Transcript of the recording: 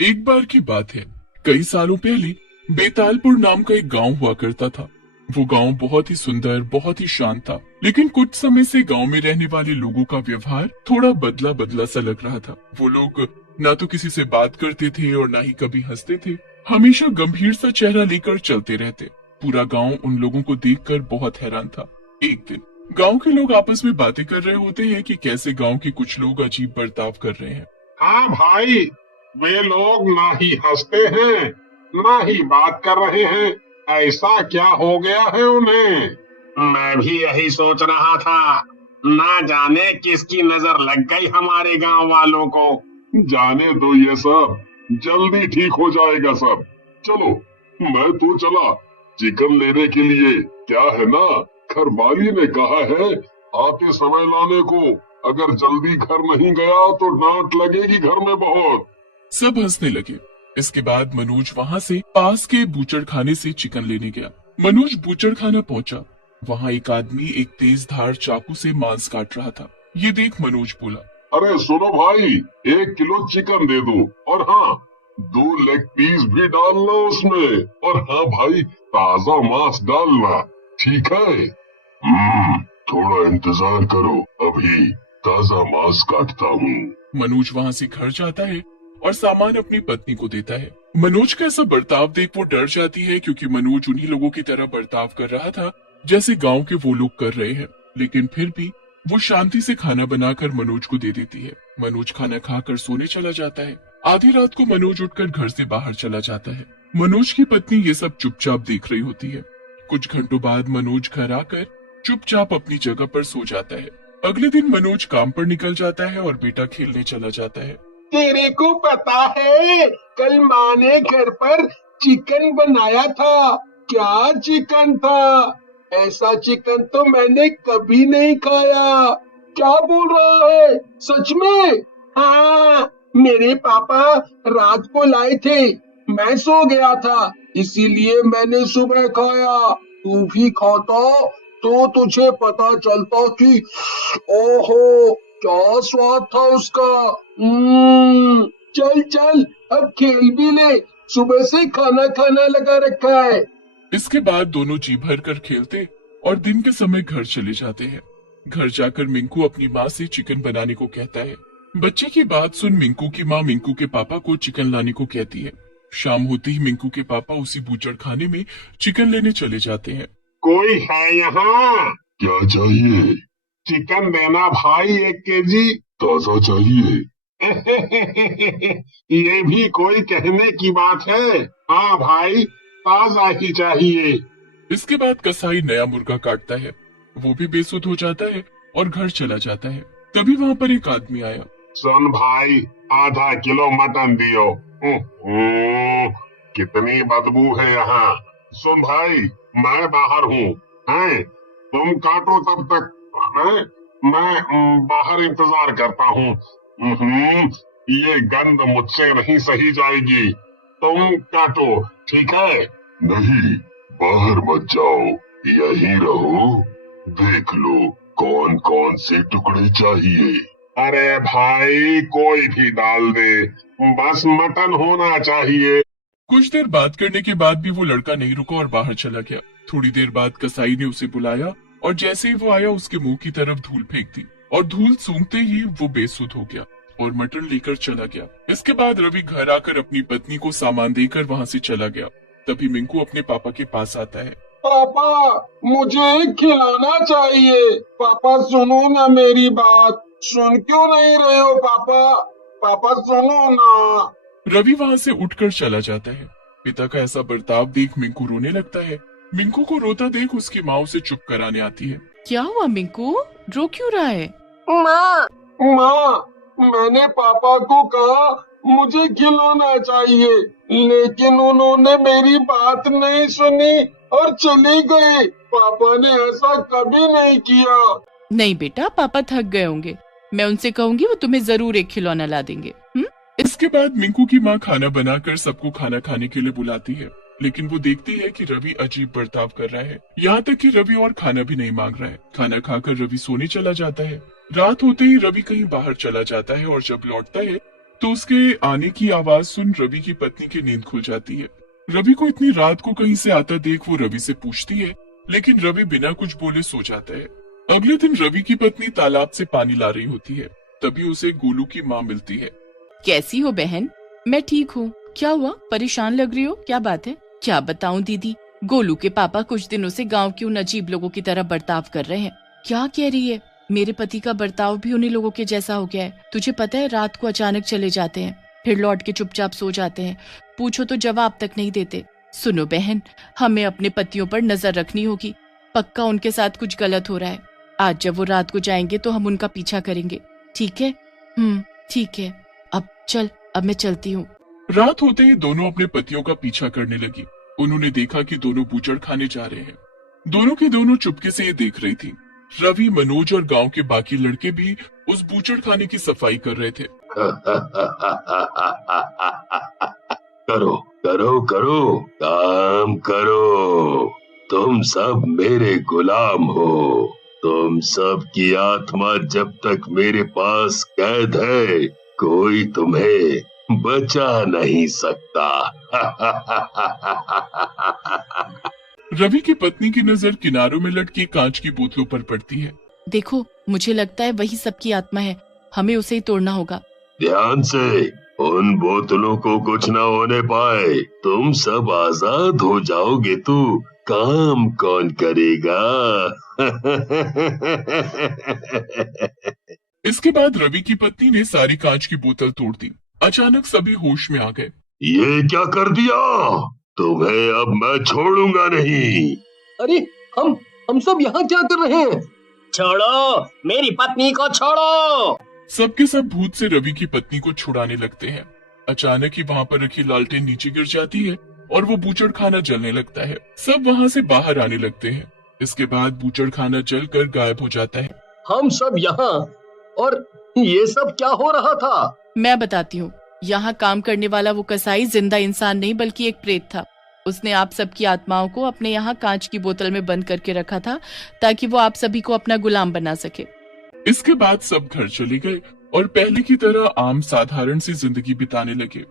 एक बार की बात है, कई सालों पहले बेतालपुर नाम का एक गांव हुआ करता था। वो गांव बहुत ही सुंदर, बहुत ही शांत था। लेकिन कुछ समय से गांव में रहने वाले लोगों का व्यवहार थोड़ा बदला बदला सा लग रहा था। वो लोग ना तो किसी से बात करते थे और ना ही कभी हंसते थे। हमेशा गंभीर सा चेहरा लेकर चलते रहते। पूरा गांव उन लोगों को देखकर बहुत हैरान था। एक दिन गांव के लोग आपस में बातें कर रहे होते हैं कि कैसे गांव के कुछ लोग अजीब बर्ताव कर रहे हैं। हाँ भाई, वे लोग ना ही हंसते हैं, ना ही बात कर रहे हैं। ऐसा क्या हो गया है उन्हें? मैं भी यही सोच रहा था। ना जाने किसकी नजर लग गई हमारे गांव वालों को। जाने दो ये सब, जल्दी ठीक हो जाएगा सब। चलो, मैं तो चला चिकन लेने के लिए। क्या है ना, घर माली ने कहा है आते समय लाने को। अगर जल्दी घर नहीं गया तो डांट लगेगी घर में बहुत। सब हंसने लगे। इसके बाद मनोज वहां से पास के बूचड़ खाने से चिकन लेने गया। मनोज बूचड़ खाना पहुंचा। वहां एक आदमी एक तेज धार चाकू से मांस काट रहा था। ये देख मनोज बोला, अरे सुनो भाई, 1 किलो चिकन दे दो, और हाँ, 2 लेग पीस भी डालना उसमें। और हाँ भाई, ताजा मांस डालना, ठीक है? थोड़ा इंतजार करो, अभी ताजा मांस काटता हूँ। मनोज वहां से घर जाता है और सामान अपनी पत्नी को देता है। मनोज का ऐसा बर्ताव देख वो डर जाती है, क्योंकि मनोज उन्हीं लोगों की तरह बर्ताव कर रहा था जैसे गांव के वो लोग कर रहे हैं। लेकिन फिर भी वो शांति से खाना बनाकर मनोज को दे देती है। मनोज खाना खाकर सोने चला जाता है। आधी रात को मनोज उठकर घर से बाहर चला जाता है। मनोज की पत्नी ये सब चुपचाप देख रही होती है। कुछ घंटों बाद मनोज घर आकर चुपचाप अपनी जगह पर सो जाता है। अगले दिन मनोज काम पर निकल जाता है और बेटा खेलने चला जाता है। तेरे को पता है, कल माँ ने घर पर चिकन बनाया था। क्या चिकन था! ऐसा चिकन तो मैंने कभी नहीं खाया। क्या बोल रहा है, सच में? हाँ, मेरे पापा रात को लाए थे। मैं सो गया था, इसीलिए मैंने सुबह खाया। तू भी खाता तो तुझे पता चलता कि ओहो, क्या स्वाद था उसका। चल चल, अब खेल भी ले, सुबह से खाना खाना लगा रखा है। इसके बाद दोनों जी भर कर खेलते और दिन के समय घर चले जाते हैं। घर जाकर मिंकू अपनी माँ से चिकन बनाने को कहता है। बच्चे की बात सुन मिंकू की माँ मिंकू के पापा को चिकन लाने को कहती है। शाम होते ही मिंकू के पापा उसी बूचड़ खाने में चिकन लेने चले जाते हैं। कोई है यहाँ? क्या चाहिए? चिकन देना भाई, 1 केजी ताजा चाहिए। ये भी कोई कहने की बात है? हाँ भाई, ताजा ही चाहिए। इसके बाद कसाई नया मुर्गा काटता है। वो भी बेसुध हो जाता है और घर चला जाता है। तभी वहाँ पर एक आदमी आया। सुन भाई, आधा किलो मटन दियो। कितनी बदबू है यहाँ। सुन भाई, मैं बाहर हूँ, हैं? तुम काटो तब तक, हैं? मैं बाहर इंतजार करता हूँ। ये गंध मुझसे नहीं सही जाएगी। तुम काटो, ठीक है? नहीं, बाहर मत जाओ, यहीं रहो। देख लो कौन कौन से टुकड़े चाहिए। अरे भाई, कोई भी डाल दे, बस मटन होना चाहिए। कुछ देर बात करने के बाद भी वो लड़का नहीं रुका और बाहर चला गया। थोड़ी देर बाद कसाई ने उसे बुलाया और जैसे ही वो आया उसके मुंह की तरफ धूल फेंक दी और धूल सूंघते ही वो बेसुध हो गया और मटन लेकर चला गया। इसके बाद रवि घर आकर अपनी पत्नी को सामान देकर वहाँ से चला गया। तभी मिंकू अपने पापा के पास आता है। पापा, मुझे खिलाना चाहिए। पापा सुनो ना मेरी बात, सुन क्यों नहीं रहे हो पापा? पापा सुनो ना। रवि वहाँ से उठकर चला जाता है। पिता का ऐसा बर्ताव देख मिंकू रोने लगता है। मिंकू को रोता देख उसकी माँ उसे चुप कराने आती है। क्या हुआ मिंकू, रो क्यों रहा है? माँ, मैंने पापा को कहा मुझे खिलौना चाहिए, लेकिन उन्होंने मेरी बात नहीं सुनी और चले गए। पापा ने ऐसा कभी नहीं किया। नहीं बेटा, पापा थक गए होंगे। मैं उनसे कहूंगी, वो तुम्हें जरूर एक खिलौना ला देंगे। इसके बाद मिंकू की माँ खाना बनाकर सबको खाना खाने के लिए बुलाती है। लेकिन वो देखती है कि रवि अजीब बर्ताव कर रहा है। यहाँ तक कि रवि और खाना भी नहीं मांग रहा है। खाना खाकर रवि सोने चला जाता है। रात होते ही रवि कहीं बाहर चला जाता है और जब लौटता है तो उसके आने की आवाज सुन रवि की पत्नी की नींद खुल जाती है। रवि को इतनी रात को कहीं से आता देख वो रवि से पूछती है, लेकिन रवि बिना कुछ बोले सो जाता है। अगले दिन रवि की पत्नी तालाब से पानी ला रही होती है, तभी उसे गोलू की माँ मिलती है। कैसी हो बहन? मैं ठीक हूँ। क्या हुआ, परेशान लग रही हो? क्या बात है? क्या बताऊं दीदी, गोलू के पापा कुछ दिनों से गांव के उन अजीब लोगों की तरह बर्ताव कर रहे हैं। क्या कह रही है? मेरे पति का बर्ताव भी उन्हीं लोगों के जैसा हो गया है। तुझे पता है, रात को अचानक चले जाते हैं, फिर लौट के चुपचाप सो जाते हैं। पूछो तो जवाब तक नहीं देते। सुनो बहन, हमें अपने पतियों पर नजर रखनी होगी। पक्का उनके साथ कुछ गलत हो रहा है। आज जब वो रात को जाएंगे तो हम उनका पीछा करेंगे, ठीक है? ठीक है। अब मैं चलती हूँ। रात होते ही दोनों अपने पतियों का पीछा करने लगी। उन्होंने देखा कि दोनों बूचड़ खाने जा रहे हैं। दोनों के दोनों चुपके से ये देख रही थी। रवि, मनोज और गांव के बाकी लड़के भी उस बूचड़ खाने की सफाई कर रहे थे। करो करो करो, काम करो। तुम सब मेरे गुलाम हो। तुम सब की आत्मा जब तक मेरे पास कैद है, कोई तुम्हें बचा नहीं सकता। रवि की पत्नी की नजर किनारों में लटकी कांच की बोतलों पर पड़ती है। देखो, मुझे लगता है वही सबकी आत्मा है। हमें उसे ही तोड़ना होगा। ध्यान से, उन बोतलों को कुछ न होने पाए। तुम सब आजाद हो जाओगे तो काम कौन करेगा? इसके बाद रवि की पत्नी ने सारी कांच की बोतल तोड़ दी। अचानक सभी होश में आ गए। ये क्या कर दिया? तुम्हें अब मैं छोड़ूंगा नहीं। अरे हम सब यहाँ क्या कर रहे हैं? छोड़ो, मेरी पत्नी को छोड़ो। सबके सब भूत से रवि की पत्नी को छुड़ाने लगते हैं। अचानक ही वहाँ पर रखी लालटेन नीचे गिर जाती है और वो बूचड़ खाना जलने लगता है। सब वहाँ से बाहर आने लगते हैं। इसके बाद बूचड़ खाना जलकर गायब हो जाता है। हम सब यहाँ, और ये सब क्या हो रहा था? मैं बताती हूँ। यहाँ काम करने वाला वो कसाई जिंदा इंसान नहीं बल्कि एक प्रेत था। उसने आप सबकी आत्माओं को अपने यहाँ कांच की बोतल में बंद करके रखा था ताकि वो आप सभी को अपना गुलाम बना सके। इसके बाद सब घर चले गए और पहले की तरह आम साधारण सी जिंदगी बिताने लगे।